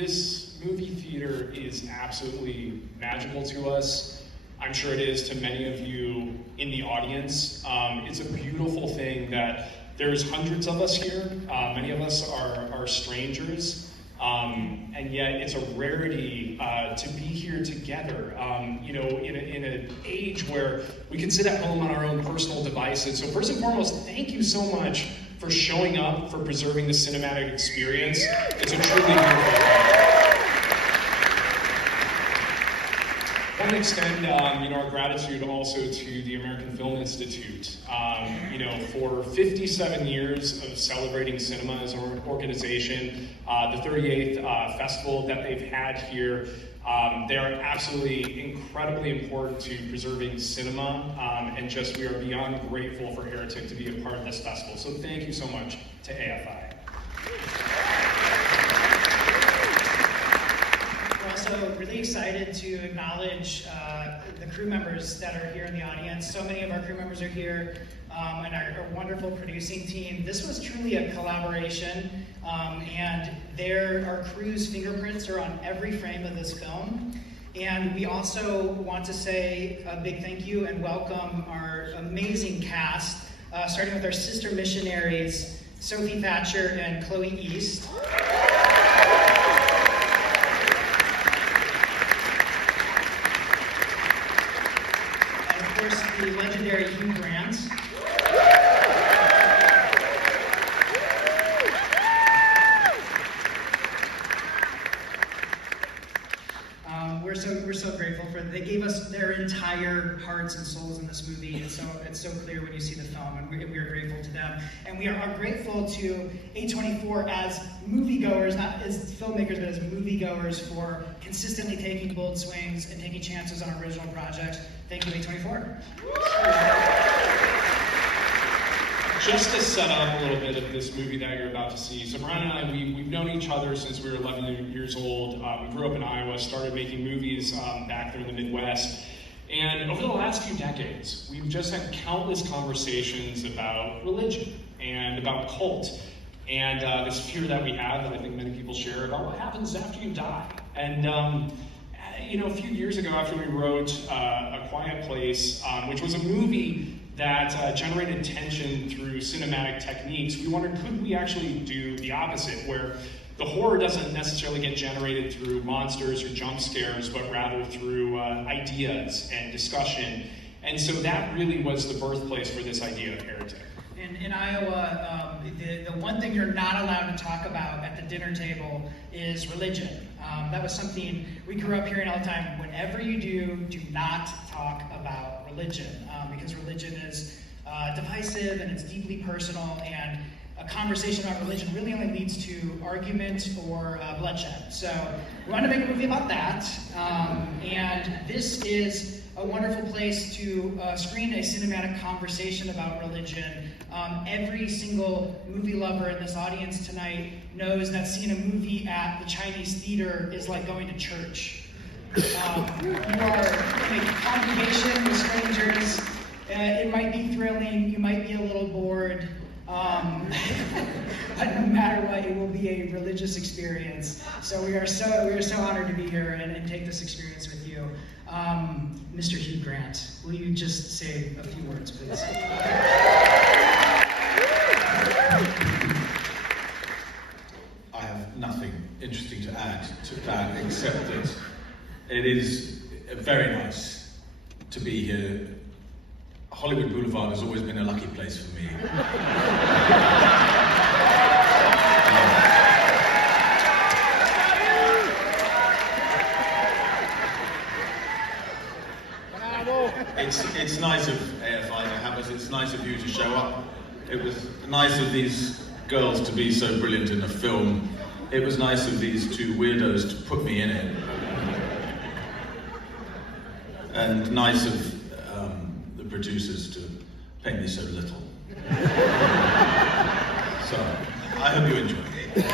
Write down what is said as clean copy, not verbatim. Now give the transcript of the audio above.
This movie theater is absolutely magical to us. I'm sure it is to many of you in the audience. It's a beautiful thing that there's hundreds of us here. Many of us are strangers, and yet it's a rarity to be here together. In an age where we can sit at home on our own personal devices. So first and foremost, thank you so much for showing up, for preserving the cinematic experience. It's a truly beautiful thing. I want to extend our gratitude also to the American Film Institute. For 57 years of celebrating cinema as an organization, the 38th festival that they've had here, they are absolutely incredibly important to preserving cinema, and we are beyond grateful for Heretic to be a part of this festival. So thank you so much to AFI. We're also really excited to acknowledge the crew members that are here in the audience. So many of our crew members are here, and our wonderful producing team. This was truly a collaboration, and our crew's fingerprints are on every frame of this film. And we also want to say a big thank you and welcome our amazing cast, starting with our sister missionaries, Sophie Thatcher and Chloe East. And of course, the legendary Hugh Grant. We're so grateful for that. They gave us their entire hearts and souls in this movie, and so it's so clear when you see the film, and we are grateful to them. And we are grateful to A24 as moviegoers, not as filmmakers, but as moviegoers, for consistently taking bold swings and taking chances on original projects. Thank you, A24. Just to set up a little bit of this movie that you're about to see, so Bryan and I, we've known each other since we were 11 years old. We grew up in Iowa, started making movies back there in the Midwest. And over the last few decades, we've just had countless conversations about religion and about cult, and this fear that we have that I think many people share about what happens after you die. And a few years ago, after we wrote A Quiet Place, which was a movie that generated tension through cinematic techniques, we wondered, could we actually do the opposite, where the horror doesn't necessarily get generated through monsters or jump scares, but rather through ideas and discussion. And so that really was the birthplace for this idea of Heretic. In Iowa, the one thing you're not allowed to talk about at the dinner table is religion. That was something we grew up hearing all the time. Whatever you do not talk about religion, because religion is divisive and it's deeply personal, and a conversation about religion really only leads to argument or bloodshed. So we wanted to make a movie about that, and this is a wonderful place to screen a cinematic conversation about religion. Every single movie lover in this audience tonight knows that seeing a movie at the Chinese theater is like going to church. You are in a congregation with strangers. It might be thrilling, you might be a little bored, but no matter what, it will be a religious experience. So we are so honored to be here and take this experience with you. Mr. Hugh Grant, will you just say a few words, please? I have nothing interesting to add to that, except that it is very nice to be here. Hollywood Boulevard has always been a lucky place for me. It's nice of AFI to have us. It's nice of you to show up. It was nice of these girls to be so brilliant in a film. It was nice of these two weirdos to put me in it. And nice of the producers to pay me so little. So, I hope you enjoy it.